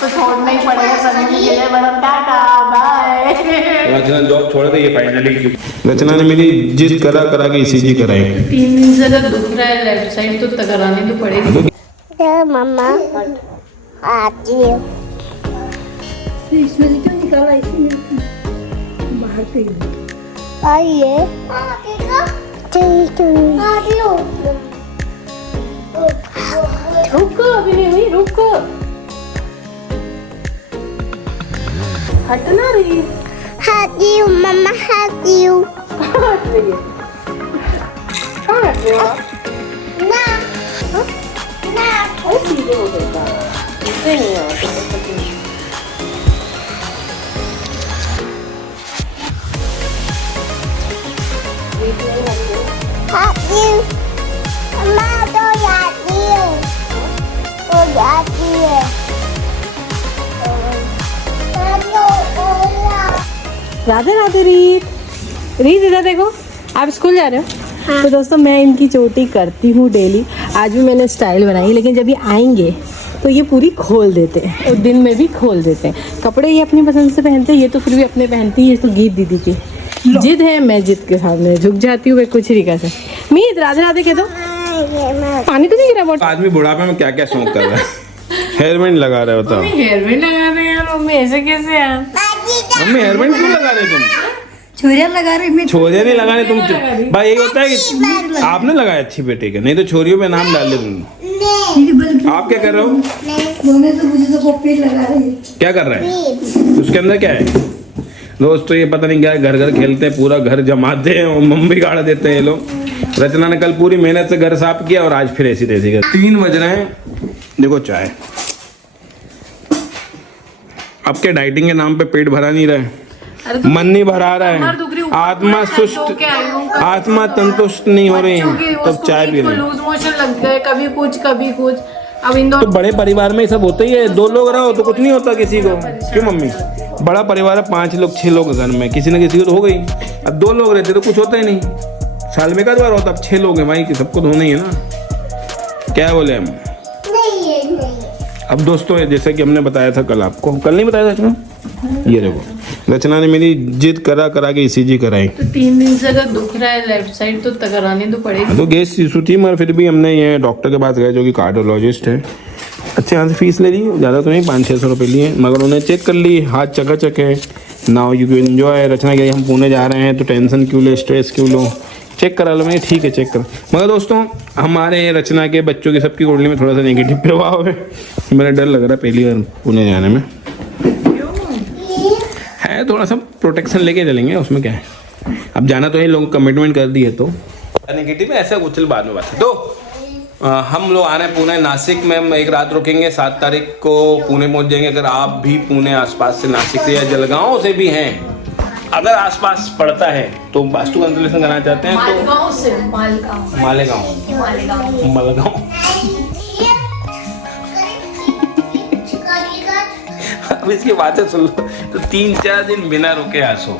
तो छोड़ना ही पड़ेगा सभी के लिए। Madam tata bye. Rachna job छोड़ दी है फाइनली। रचना ने मेरी जिद करा करा के ईसीजी कराई। 3 दिन से अगर दुख रहा है लेफ्ट साइड तो करानी तो पड़ेगी। मम्मा आती है। इसमें से क्यों निकाला? इसमें बाहर से आइए रुक अभी नहीं हुई, रुक हटना रही। हाथी हूँ मम्मा, हाथी हूँ। हट रही है। कहाँ हट रही हो आप? ना ना अरे सीधे हो जाता है, इससे नहीं होता। हाथी मम्मा तो जाती है, तो जाती है। राधे राधे रीत। रीत इधर देखो, आप स्कूल जा रहे हो? हाँ। तो दोस्तों मैं इनकी चोटी करती हूँ डेली। आज भी मैंने स्टाइल बनाई, लेकिन जब ये आएंगे तो ये पूरी खोल देते हैं और दिन में भी खोल देते हैं। कपड़े ये अपनी पसंद से पहनते हैं, ये तो फिर भी अपने पहनती है। ये तो गीत दीदी की जिद है, मैं जिद के सामने झुक जाती हूँ। मैं कुछ नहीं कर सकती। मीत राधे राधे कह दो। पानी तो नहीं गिरा बोट। आदमी बुढ़ापे में क्या क्या शौक कर रहा है। हेयर बैंड लगा रहे हो तो हेयर बैंड लगा रहे हैं यार मम्मी, ऐसे कैसे यार? मम्मी हेयर बैंड क्यों लगा रहे तुम? छोरिया लगा रही। मैं छोरिया नहीं लगा रहे तुम। भाई ये होता है कि आपने लगाया अच्छी बेटे का, नहीं तो छोरियों पे नाम डाल दे तुम। आप क्या कर रहे हो? बोले तो मुझे तो पॉकेट लगा रही है। क्या कर रहे हैं? उसके अंदर क्या है दोस्तों? ये पता नहीं क्या है, घर घर खेलते हैं, पूरा घर जमाते हैं और मम्मी गाड़ देते हैं ये लोग। रचना ने कल पूरी मेहनत से घर साफ किया और आज फिर ऐसी तैसी कर। 3 बज रहे हैं, देखो चाय। अब के डाइटिंग के नाम पे पेट भरा नहीं रहा, मन नहीं भरा रहा है, आत्मा संतुष्ट नहीं हो रही है, तब चाय पी रहे हैं। लूज मोशन लग गए, कभी कुछ कभी कुछ। अब इन तो बड़े परिवार में ये सब होता ही है। 2 लोग रहो तो कुछ नहीं होता किसी को। क्यों मम्मी? बड़ा परिवार है, 5 लोग 6 लोग घर में, किसी न किसी को तो हो गई। अब 2 लोग रहते तो कुछ होता ही नहीं। साल में 1 बार होता, अब 6 लोग हैं भाई, कि सबको धोना ही है ना। क्या बोले हम? अब दोस्तों जैसे कि हमने बताया था कल, आपको कल नहीं बताया था रचना? ये देखो रचना ने मेरी जिद करा करा के ईसीजी कराई। तो 3 दिन से अगर दुख रहा है लेफ्ट साइड तो करानी तो पड़ेगी। तो गैस इशू थी, मगर फिर भी हमने ये डॉक्टर के पास गए जो कि कार्डियोलॉजिस्ट है। अच्छे यहाँ से फीस ले ली, ज़्यादा तो नहीं, 500-600 रुपये लिए, मगर उन्हें चेक कर ली, हाथ चकाचक है। Now you can enjoy. Rachna कह हम पुणे जा रहे हैं तो टेंशन क्यों ले, स्ट्रेस क्यों लो, चेक करा लो। मैं ठीक है चेक कर। मगर दोस्तों हमारे रचना के बच्चों की सबकी कुंडली में थोड़ा सा नेगेटिव प्रभाव है। मेरा डर लग रहा है पहली बार पुणे जाने में। है थोड़ा सा प्रोटेक्शन लेके चलेंगे, उसमें क्या है। अब जाना तो है, लोग कमिटमेंट कर दी है तो नेगेटिव है, ऐसा कुछ बाद में बात है। तो हम लोग आ रहे हैं पुणे, नासिक में हम 1 रात रुकेंगे। 7 तारीख को पुणे पहुंच जाएंगे। अगर आप भी पुणे आसपास से, नासिक से या जलगांव से भी हैं, अगर आसपास पड़ता है तो वास्तु कंसल्टेशन कराना चाहते हैं तो मालेगांव अब इसकी बातें सुन लो तो 3-4 दिन बिना रुके आसो।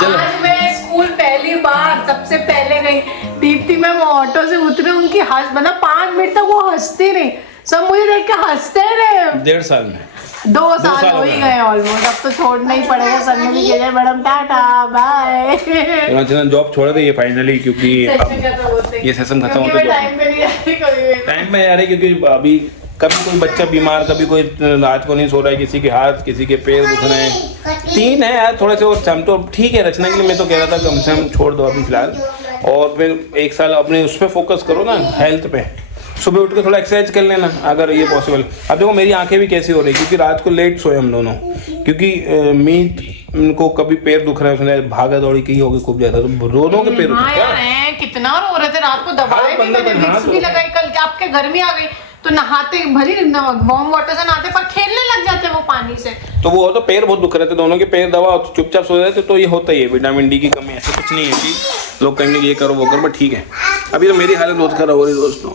चलो आज मैं स्कूल पहली बार सबसे पहले गई। दीप्ति मैम ऑटो से उतरे, उनकी हंस मतलब 5 मिनट तक वो हंसते रहे, सब मुझे देख के हंसते रहे। 1.5 साल में 2 साल हो ही गए ऑलमोस्ट। अब तो छोड़ना ही पड़ेगा सभी के लिए। Madam tata bye. Rachna job छोड़ दी है फाइनली, क्योंकि ये सेशन खत्म होता है। टाइम पे नहीं आ रही, टाइम पे आ रही क्योंकि अभी कभी कोई बच्चा बीमार, कभी कोई रात को नहीं सो रहा है, किसी के हाथ किसी के पैर दुख रहे हैं। 3 है यार, थोड़े से और हम तो ठीक है। रचना के लिए मैं तो कह रहा था कम से कम छोड़ दो अभी फिलहाल, और फिर 1 साल अपने उस पर फोकस करो ना, हेल्थ पे। सुबह उठ के थोड़ा एक्सरसाइज कर लेना अगर ये पॉसिबल। अब देखो मेरी आंखें भी कैसी हो रही, क्योंकि रात को लेट सोए हम दोनों, क्योंकि मीत को कभी पैर दुख रहा है, उसने भागा दौड़ी की होगी खूब ज्यादा, तो दोनों के पैर दुख रहे हैं। कितना रो रहे थे रात को, दवाई भी मैंने विक्स भी लगाई। कल आपके घर में आ गई तो नहाते भरी वार्म वाटर से नहाते, पर खेलने लग जाते वो पानी से। तो वो तो पैर बहुत दुख रहे थे दोनों के, पैर दबा चुपचाप सो रहे थे। तो ये होता ही है, विटामिन डी की कमी, ऐसे कुछ नहीं है कि लोग कहेंगे ये करो वो करो, बट ठीक है। अभी तो मेरी हालत बहुत खराब हो रही है दोस्तों,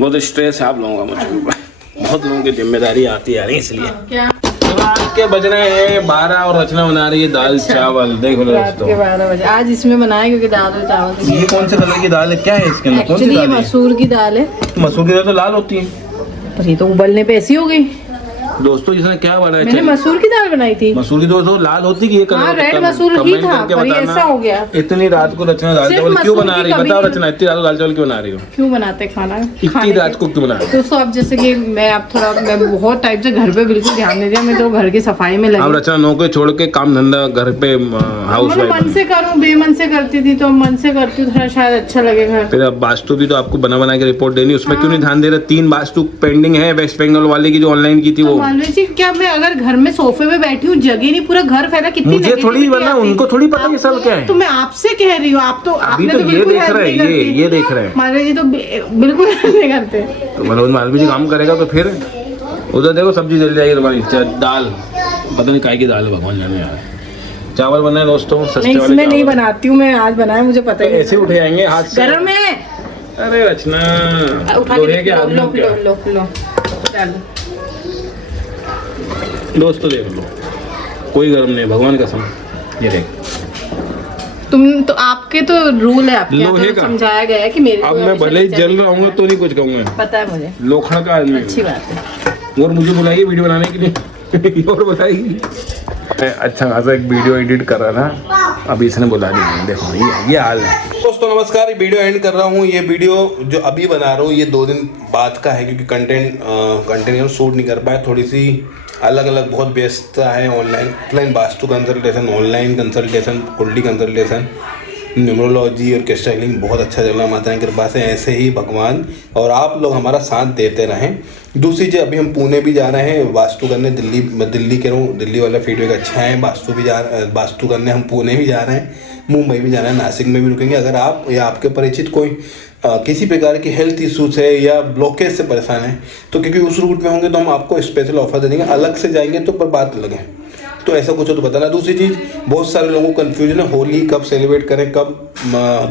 बहुत स्ट्रेस है आप लोगों का मुझे ऊपर, बहुत लोगों की जिम्मेदारी आती आ रही है, इसलिए। क्या रात के बज रहे हैं 12 और रचना बना रही है दाल चावल। देख लो रात के 12 बजे आज इसमें बनाया, क्योंकि दाल और चावल। ये कौन से कलर की दाल है, क्या है इसके अंदर, कौन सी दाल है? मसूर की दाल है। मसूर की दाल तो लाल होती है, पर ये तो उबलने पे ऐसी हो गई। दोस्तों जिसने क्या बनाया, मैंने मसूर की दाल बनाई थी। मसूर की दोस्तों लाल होती कि ये कलर? हाँ, रेड मसूर ही कमेंट था, करके पर ये बताना। ऐसा हो गया। इतनी रात को रचना दाल सिर्फ चावल क्यों मसूर बना की रही है? कभी बताओ नहीं। रचना, इतनी रात को दाल चावल क्यों बना रही हो? क्यों बनाते खाना? इतनी रात को क्यों बना रही हो? दोस्तों अब जैसे कि मैं बहुत टाइप से घर पे बिल्कुल ध्यान नहीं दिया, मैं तो घर की सफाई में अब लगी। रचना नौकरी छोड़ के काम धंधा घर पे हाउस मतलब मन से करूँ, बेमन से करती थी, तो मन से करती हूँ, थोड़ा शायद अच्छा लगेगा। फिर अब वास्तु भी तो आपको बना के रिपोर्ट देनी, उसमें क्यों नहीं ध्यान दे रहे? 3 वास्तु पेंडिंग है वेस्ट बंगाल वाले की जो ऑनलाइन की थी वो। मालूम जी क्या, मैं अगर घर में सोफे पे बैठी हूँ, जगह नहीं, पूरा घर फैला, कितनी मुझे थोड़ी negativity वरना आती है। उनको थोड़ी पता ये सब क्या है। तो मैं आपसे कह रही हूँ, आप तो अभी आपने तो तो ये बिल्कुल देख help रहे नहीं हैं, करती। ये देख रहे हैं। मालूम जी तो बिल्कुल help नहीं करते। तो मनोज मालवीय जी काम करेगा तो फिर उधर देखो सब्जी जल जाएगी तुम्हारी। दाल पता नहीं काय की दाल है, भगवान जाने यार। चावल बना है दोस्तों, सस्ते नहीं, वाले इसमें नहीं चावल। बनाती हूँ मैं, आज बनाया, मुझे पता ही नहीं। ऐसे उठे आएंगे हाथ से। गरम है, अरे रचना उठा लोहे के के हाथ में क्या? लो डालो। दोस्तों देख लो, कोई गरम नहीं, भगवान कसम। ये देख, तुम तो, आपके तो रूल है, आपके यहाँ लोहे तो का। समझाया गया है कि मेरे को अब मैं हमेशा भले ही नहीं जल चाहिए। रहा हूँ तो नहीं कुछ कहूँगा। पता है मुझे, लोखंड का आदमी अच्छी बात है। और मुझे बुलाइए वीडियो बनाने के लिए और बुलाइए। मैं अच्छा खासा एक वीडियो एडिट कर रहा था, अभी इसने बुला दिया। देखो ये हाल है। दोस्तों नमस्कार, वीडियो एंड कर रहा हूँ। ये वीडियो जो अभी बना रहा हूँ ये 2 दिन बाद का है, क्योंकि कंटेंट शूट नहीं कर पाया। थोड़ी सी अलग बहुत व्यस्तता है। Offline vastu consultation, online consultation, कुंडली कंसल्टेशन, न्यूमरोलॉजी और स्टाइलिंग बहुत अच्छा चल रहा, माता की कृपा से। ऐसे ही भगवान और आप लोग हमारा साथ देते रहें। दूसरी चीज़, अभी हम पुणे भी जा रहे हैं वास्तु करने। दिल्ली कह रहा हूँ, दिल्ली वाला फीडबैक अच्छा है। वास्तु करने हम पुणे भी जा रहे हैं, मुंबई भी जा रहे हैं, नासिक में भी रुकेंगे। अगर आप या आपके परिचित कोई किसी प्रकार की हेल्थ इश्यूज है या ब्लॉकेज से परेशान है, तो क्योंकि उस रूट में होंगे तो हम आपको स्पेशल ऑफर दे देंगे। अलग से जाएंगे तो पर बात अलग है, तो ऐसा कुछ हो तो बताना। दूसरी चीज़, बहुत सारे लोगों को कन्फ्यूजन है, होली कब सेलिब्रेट करें, कब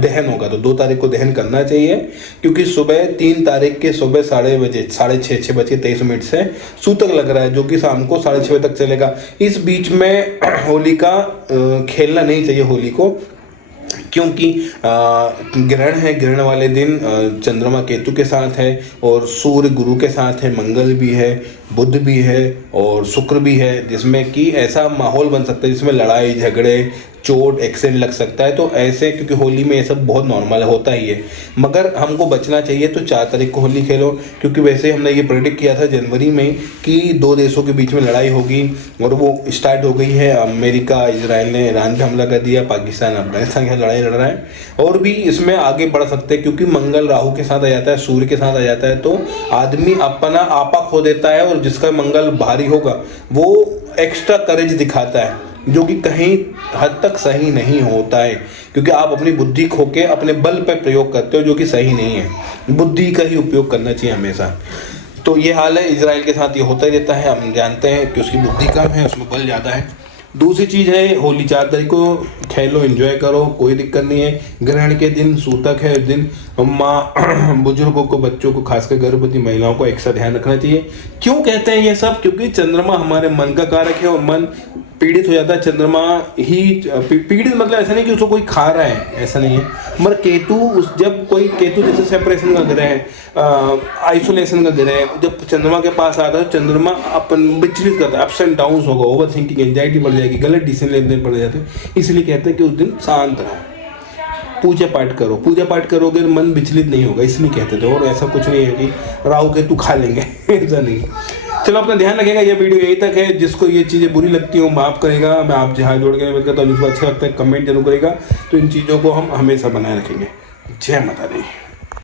दहन होगा। तो 2 तारीख को दहन करना चाहिए, क्योंकि सुबह 3 तारीख के सुबह 6:30 से सूतक लग रहा है, जो कि शाम को 6:30 तक चलेगा। इस बीच में होली का खेलना नहीं चाहिए होली को, क्योंकि ग्रहण है। ग्रहण वाले दिन चंद्रमा केतु के साथ है और सूर्य गुरु के साथ है, मंगल भी है, बुध भी है और शुक्र भी है, जिसमें कि ऐसा माहौल बन सकता है जिसमें लड़ाई झगड़े, चोट, एक्सीडेंट लग सकता है। तो ऐसे, क्योंकि होली में ये सब बहुत नॉर्मल होता ही है, मगर हमको बचना चाहिए। तो 4 तारीख को होली खेलो, क्योंकि वैसे हमने ये प्रेडिक्ट किया था जनवरी में कि 2 देशों के बीच में लड़ाई होगी, और वो स्टार्ट हो गई है। अमेरिका इजराइल ने ईरान पे हमला कर दिया, पाकिस्तान अफगानिस्तान की लड़ाई लड़ रहा है, और भी इसमें आगे बढ़ सकते हैं, क्योंकि मंगल राहु के साथ आ जाता है, सूर्य के साथ आ जाता है, तो आदमी अपना आपा खो देता है। और जिसका मंगल भारी होगा वो एक्स्ट्रा करेज दिखाता है, जो कि कहीं हद तक सही नहीं होता है, क्योंकि आप अपनी बुद्धि खो के अपने बल पर प्रयोग करते हो, जो कि सही नहीं है। बुद्धि का ही उपयोग करना चाहिए हमेशा। तो ये हाल है, इजराइल के साथ ये होता ही रहता है। हम जानते हैं कि उसकी बुद्धि कम है, उसमें बल ज़्यादा है। दूसरी चीज़ है, होली 4 तारीख को खेलो, एंजॉय करो, कोई दिक्कत नहीं है। ग्रहण के दिन सूतक है, उस दिन माँ बुजुर्गों को, बच्चों को, खासकर गर्भवती महिलाओं को एक्स्ट्रा ध्यान रखना चाहिए। क्यों कहते हैं ये सब? क्योंकि चंद्रमा हमारे मन का कारक है और मन पीड़ित हो जाता है। चंद्रमा ही पीड़ित मतलब ऐसा नहीं कि उसको कोई खा रहा है, ऐसा नहीं है, मगर केतु जब कोई केतु जैसे सेपरेशन का ग्रह है, आइसोलेशन का ग्रह है, जब चंद्रमा के पास आता है तो चंद्रमा अपन विचलित करता है, अप्स एंड डाउन्स होगा, ओवर थिंकिंग, एंजाइटी बढ़ जाएगी, गलत डिसीजन लेने पड़ जाते हैं। इसलिए कहते हैं कि उस दिन शांत रहो, पूजा पाठ करो। पूजा पाठ करोगे मन विचलित नहीं होगा, इसलिए कहते थे। और ऐसा कुछ नहीं है कि राहु केतु खा लेंगे, ऐसा नहीं। चलो अपना ध्यान रखेगा। ये वीडियो यहीं तक है। जिसको ये चीज़ें बुरी लगती हो माफ़ करेगा, मैं आप जहाँ जोड़ के करता हूँ, जिसको अच्छा लगता है कमेंट जरूर करेगा। तो इन चीज़ों को हम हमेशा बनाए रखेंगे। जय माता दी।